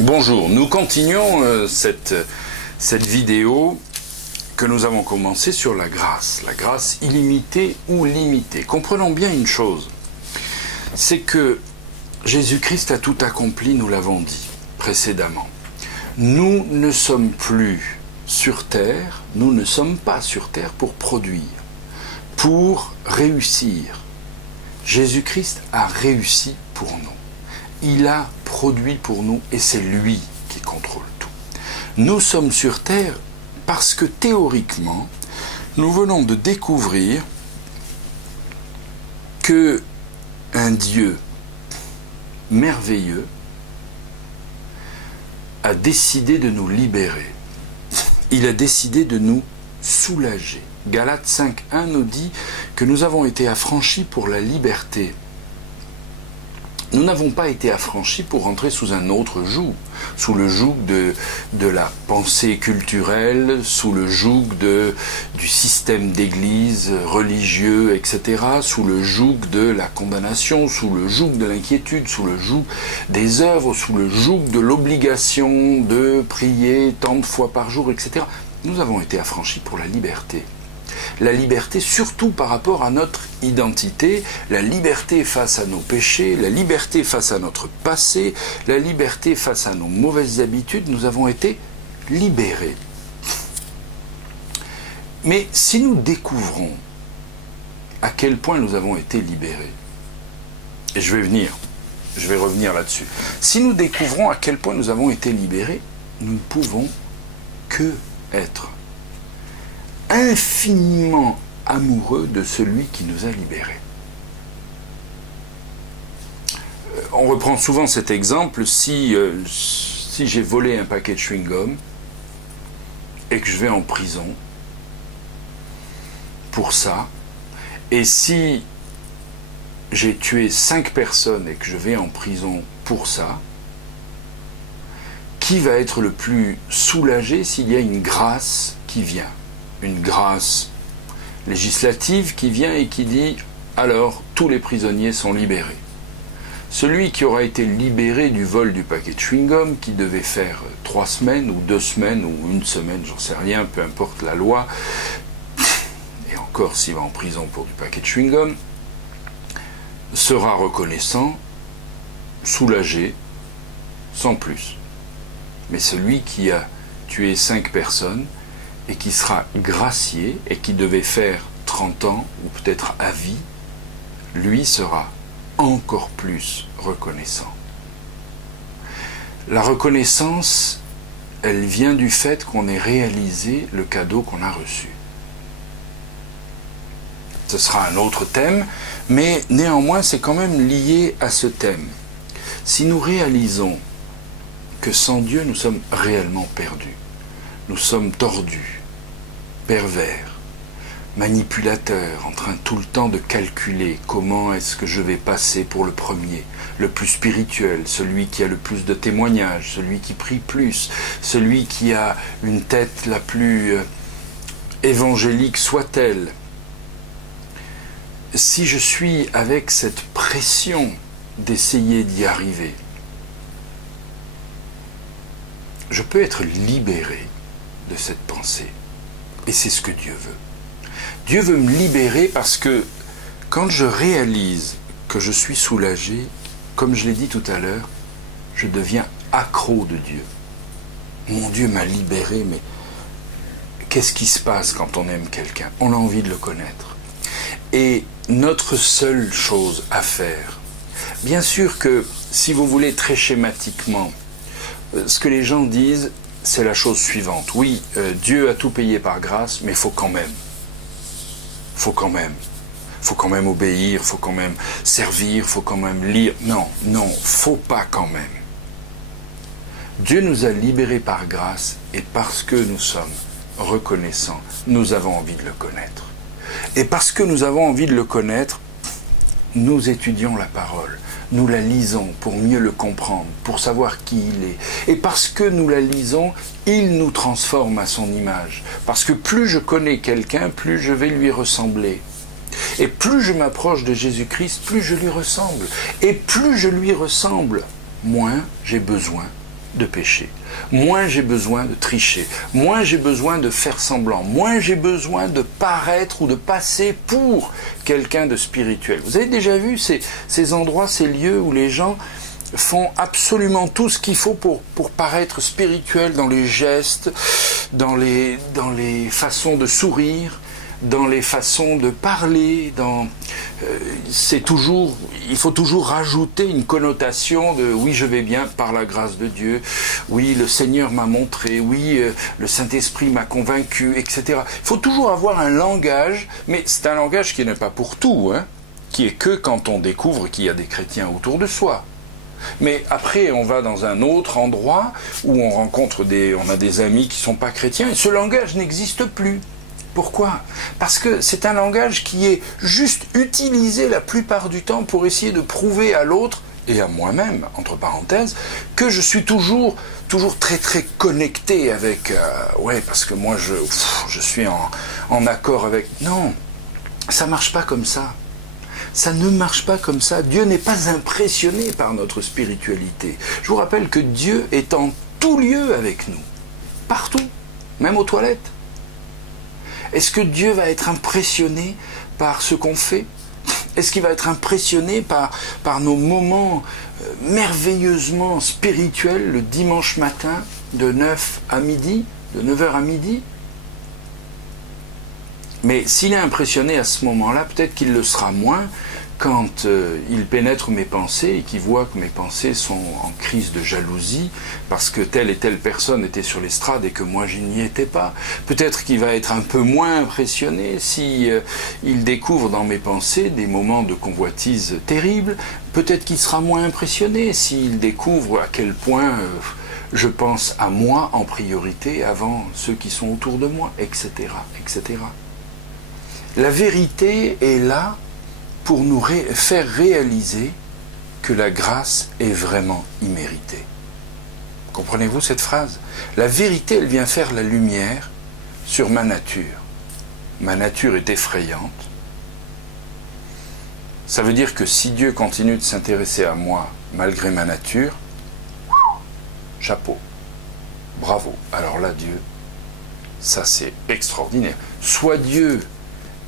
Bonjour, nous continuons cette vidéo que nous avons commencée sur la grâce illimitée ou limitée. Comprenons bien une chose, c'est que Jésus-Christ a tout accompli, nous l'avons dit précédemment. Nous ne sommes plus sur terre, nous ne sommes pas sur terre pour produire, pour réussir. Jésus-Christ a réussi pour nous. Il a produit pour nous et c'est lui qui contrôle tout. Nous sommes sur terre parce que théoriquement, nous venons de découvrir que un Dieu merveilleux a décidé de nous libérer. Il a décidé de nous soulager. Galates 5.1 nous dit que nous avons été affranchis pour la liberté. Nous n'avons pas été affranchis pour rentrer sous un autre joug, sous le joug de la pensée culturelle, sous le joug du système d'église religieux, etc., sous le joug de la condamnation, sous le joug de l'inquiétude, sous le joug des œuvres, sous le joug de l'obligation de prier tant de fois par jour, etc. Nous avons été affranchis pour la liberté. La liberté surtout par rapport à notre identité, la liberté face à nos péchés, la liberté face à notre passé, la liberté face à nos mauvaises habitudes, nous avons été libérés. Mais si nous découvrons à quel point nous avons été libérés, et je vais revenir là-dessus, si nous découvrons à quel point nous avons été libérés, nous ne pouvons que être infiniment amoureux de celui qui nous a libérés. On reprend souvent cet exemple, si j'ai volé un paquet de chewing-gum et que je vais en prison pour ça, et si j'ai tué 5 personnes et que je vais en prison pour ça, qui va être le plus soulagé s'il y a une grâce qui vient ? Une grâce législative qui vient et qui dit « alors tous les prisonniers sont libérés ». Celui qui aura été libéré du vol du paquet de chewing-gum, qui devait faire 3 semaines ou 2 semaines ou 1 semaine, j'en sais rien, peu importe la loi, et encore s'il va en prison pour du paquet de chewing-gum, sera reconnaissant, soulagé, sans plus. Mais celui qui a tué 5 personnes, et qui sera gracié, et qui devait faire 30 ans, ou peut-être à vie, lui sera encore plus reconnaissant. La reconnaissance, elle vient du fait qu'on ait réalisé le cadeau qu'on a reçu. Ce sera un autre thème, mais néanmoins c'est quand même lié à ce thème. Si nous réalisons que sans Dieu nous sommes réellement perdus, nous sommes tordus, pervers, manipulateurs, en train tout le temps de calculer comment est-ce que je vais passer pour le premier, le plus spirituel, celui qui a le plus de témoignages, celui qui prie plus, celui qui a une tête la plus évangélique soit-elle. Si je suis avec cette pression d'essayer d'y arriver, je peux être libéré de cette pensée. Et c'est ce que Dieu veut. Dieu veut me libérer parce que quand je réalise que je suis soulagé, comme je l'ai dit tout à l'heure, je deviens accro de Dieu. Mon Dieu m'a libéré, mais qu'est-ce qui se passe quand on aime quelqu'un ? On a envie de le connaître. Et notre seule chose à faire, bien sûr que, si vous voulez très schématiquement, ce que les gens disent, c'est la chose suivante. Oui, Dieu a tout payé par grâce, mais il faut quand même. Faut quand même obéir, faut quand même servir, faut quand même lire. Non, faut pas quand même. Dieu nous a libérés par grâce et parce que nous sommes reconnaissants, nous avons envie de le connaître. Et parce que nous avons envie de le connaître, nous étudions la parole. Nous la lisons pour mieux le comprendre, pour savoir qui il est. Et parce que nous la lisons, il nous transforme à son image. Parce que plus je connais quelqu'un, plus je vais lui ressembler. Et plus je m'approche de Jésus-Christ, plus je lui ressemble. Et plus je lui ressemble, moins j'ai besoin de pécher, moins j'ai besoin de tricher, moins j'ai besoin de faire semblant, moins j'ai besoin de paraître ou de passer pour quelqu'un de spirituel. Vous avez déjà vu ces endroits, ces lieux où les gens font absolument tout ce qu'il faut pour paraître spirituel dans les gestes, dans les façons de sourire, dans les façons de parler, il faut toujours rajouter une connotation de oui, je vais bien par la grâce de Dieu, oui, le Seigneur m'a montré, oui, le Saint-Esprit m'a convaincu, etc. Il faut toujours avoir un langage, mais c'est un langage qui n'est pas pour tout, hein, qui est que quand on découvre qu'il y a des chrétiens autour de soi. Mais après, on va dans un autre endroit où on rencontre on a des amis qui ne sont pas chrétiens, et ce langage n'existe plus. Pourquoi ? Parce que c'est un langage qui est juste utilisé la plupart du temps pour essayer de prouver à l'autre, et à moi-même, entre parenthèses, que je suis toujours très très connecté avec... parce que moi je suis en accord avec... Non, ça ne marche pas comme ça. Ça ne marche pas comme ça. Dieu n'est pas impressionné par notre spiritualité. Je vous rappelle que Dieu est en tout lieu avec nous. Partout, même aux toilettes. Est-ce que Dieu va être impressionné par ce qu'on fait ? Est-ce qu'il va être impressionné par nos moments merveilleusement spirituels le dimanche matin de 9 à midi, de 9h à midi ? Mais s'il est impressionné à ce moment-là, peut-être qu'il le sera moins quand il pénètre mes pensées et qu'il voit que mes pensées sont en crise de jalousie parce que telle et telle personne était sur l'estrade et que moi je n'y étais pas. Peut-être qu'il va être un peu moins impressionné si il découvre dans mes pensées des moments de convoitise terribles. Peut-être qu'il sera moins impressionné s'il découvre à quel point je pense à moi en priorité avant ceux qui sont autour de moi, etc., etc. La vérité est là pour nous faire réaliser que la grâce est vraiment imméritée. Comprenez-vous cette phrase ? La vérité, elle vient faire la lumière sur ma nature. Ma nature est effrayante. Ça veut dire que si Dieu continue de s'intéresser à moi malgré ma nature, chapeau, bravo. Alors là, Dieu, ça c'est extraordinaire. Soit Dieu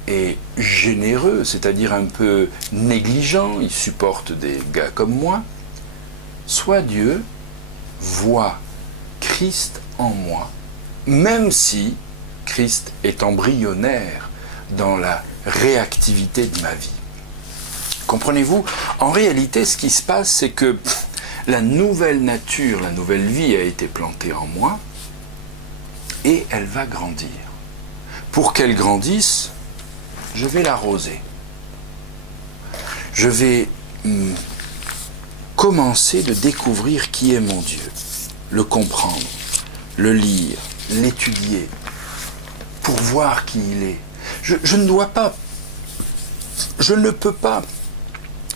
est généreux, c'est-à-dire un peu négligent, il supporte des gars comme moi, soit Dieu voit Christ en moi, même si Christ est embryonnaire dans la réactivité de ma vie. Comprenez-vous ? En réalité, ce qui se passe, c'est que la nouvelle nature, la nouvelle vie a été plantée en moi et elle va grandir. Pour qu'elle grandisse, je vais l'arroser. Je vais commencer de découvrir qui est mon Dieu, le comprendre, le lire, l'étudier, pour voir qui il est. Je ne peux pas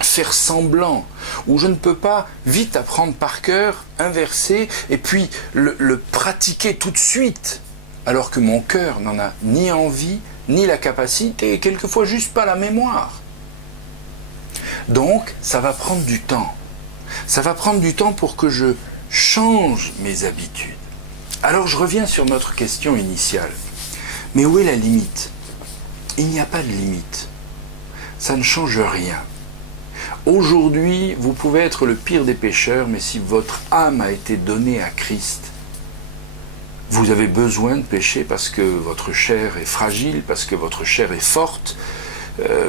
faire semblant, ou je ne peux pas vite apprendre par cœur, inverser, et puis le pratiquer tout de suite, alors que mon cœur n'en a ni envie, ni la capacité, et quelquefois juste pas la mémoire. Donc, ça va prendre du temps. Ça va prendre du temps pour que je change mes habitudes. Alors, je reviens sur notre question initiale. Mais où est la limite ? Il n'y a pas de limite. Ça ne change rien. Aujourd'hui, vous pouvez être le pire des pécheurs, mais si votre âme a été donnée à Christ, vous avez besoin de pécher parce que votre chair est fragile, parce que votre chair est forte,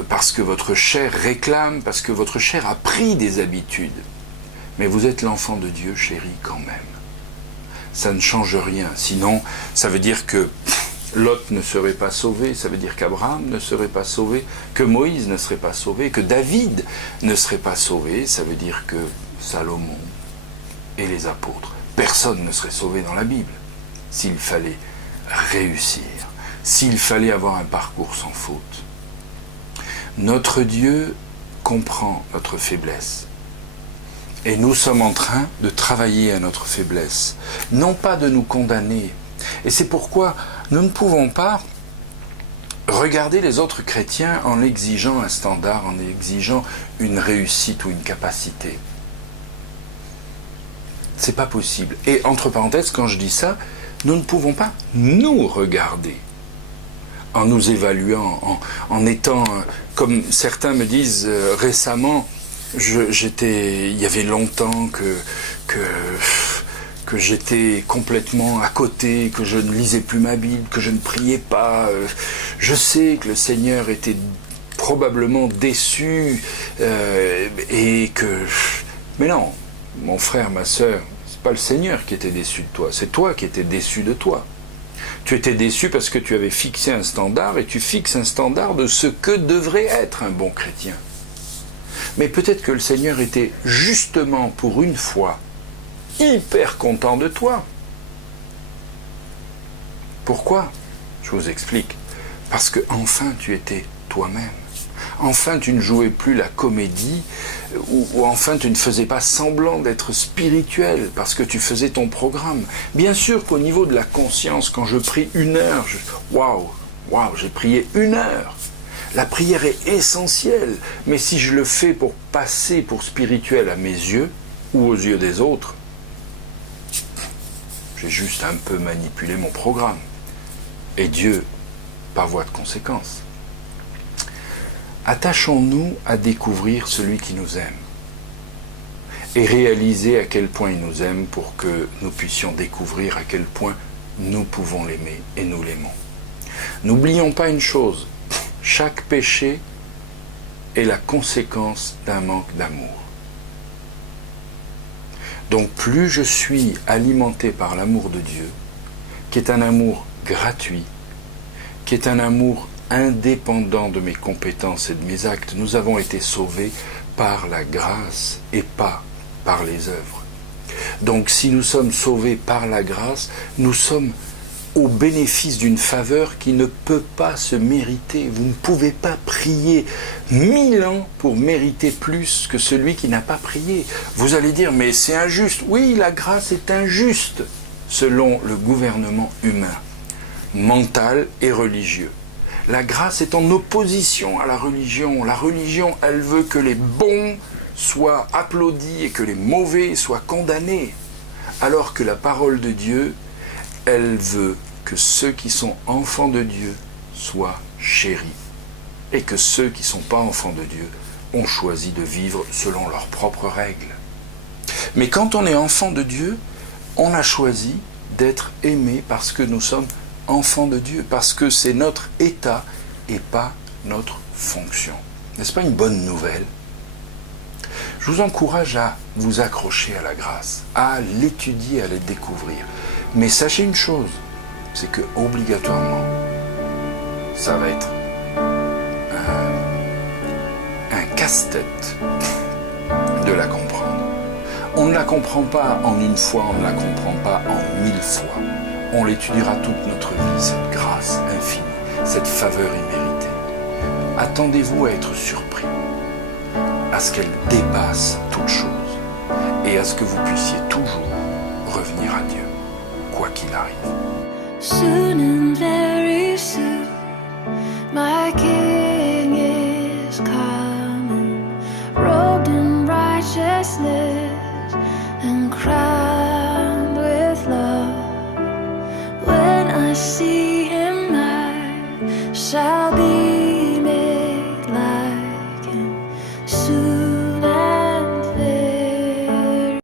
parce que votre chair réclame, parce que votre chair a pris des habitudes. Mais vous êtes l'enfant de Dieu, chéri, quand même. Ça ne change rien. Sinon, ça veut dire que Lot ne serait pas sauvé, ça veut dire qu'Abraham ne serait pas sauvé, que Moïse ne serait pas sauvé, que David ne serait pas sauvé, ça veut dire que Salomon et les apôtres, personne ne serait sauvé dans la Bible. S'il fallait réussir, s'il fallait avoir un parcours sans faute. Notre Dieu comprend notre faiblesse. Et nous sommes en train de travailler à notre faiblesse, non pas de nous condamner. Et c'est pourquoi nous ne pouvons pas regarder les autres chrétiens en exigeant un standard, en exigeant une réussite ou une capacité. C'est pas possible. Et entre parenthèses, quand je dis ça, nous ne pouvons pas nous regarder en nous évaluant, en étant, comme certains me disent récemment, il y avait longtemps que j'étais complètement à côté, que je ne lisais plus ma Bible, que je ne priais pas. Je sais que le Seigneur était probablement déçu et que... Mais non, mon frère, ma sœur, c'est pas le Seigneur qui était déçu de toi, c'est toi qui étais déçu de toi. Tu étais déçu parce que tu avais fixé un standard et tu fixes un standard de ce que devrait être un bon chrétien. Mais peut-être que le Seigneur était justement pour une fois hyper content de toi. Pourquoi? Je vous explique. Parce que enfin tu étais toi-même. Enfin tu ne jouais plus la comédie, ou enfin tu ne faisais pas semblant d'être spirituel parce que tu faisais ton programme. Bien sûr qu'au niveau de la conscience, quand je prie 1 heure, waouh, j'ai prié 1 heure. La prière est essentielle, mais si je le fais pour passer pour spirituel à mes yeux ou aux yeux des autres, j'ai juste un peu manipulé mon programme. Et Dieu, par voie de conséquence. Attachons-nous à découvrir celui qui nous aime et réaliser à quel point il nous aime pour que nous puissions découvrir à quel point nous pouvons l'aimer et nous l'aimons. N'oublions pas une chose, chaque péché est la conséquence d'un manque d'amour. Donc plus je suis alimenté par l'amour de Dieu, qui est un amour gratuit, qui est un amour indépendant de mes compétences et de mes actes, nous avons été sauvés par la grâce et pas par les œuvres. Donc si nous sommes sauvés par la grâce, nous sommes au bénéfice d'une faveur qui ne peut pas se mériter. Vous ne pouvez pas prier 1000 ans pour mériter plus que celui qui n'a pas prié. Vous allez dire, mais c'est injuste. Oui, la grâce est injuste selon le gouvernement humain, mental et religieux. La grâce est en opposition à la religion. La religion, elle veut que les bons soient applaudis et que les mauvais soient condamnés. Alors que la parole de Dieu, elle veut que ceux qui sont enfants de Dieu soient chéris. Et que ceux qui ne sont pas enfants de Dieu ont choisi de vivre selon leurs propres règles. Mais quand on est enfant de Dieu, on a choisi d'être aimé parce que nous sommes enfants de Dieu, parce que c'est notre état et pas notre fonction. N'est-ce pas une bonne nouvelle? Je vous encourage à vous accrocher à la grâce, à l'étudier, à la découvrir. Mais sachez une chose, c'est que obligatoirement, ça va être un casse-tête de la comprendre. On ne la comprend pas en une fois, on ne la comprend pas en 1000 fois. On l'étudiera toute notre vie, cette grâce infinie, cette faveur imméritée. Attendez-vous à être surpris, à ce qu'elle dépasse toute chose, et à ce que vous puissiez toujours revenir à Dieu, quoi qu'il arrive. Soon and very soon, my